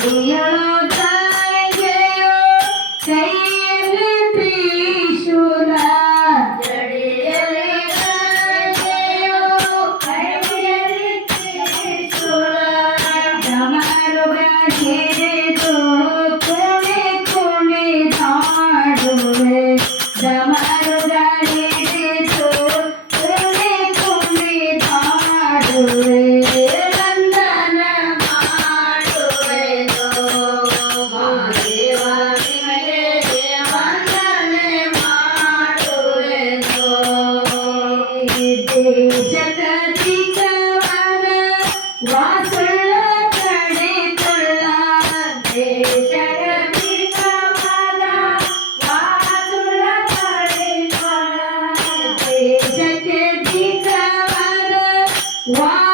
Hallelujah. Wow.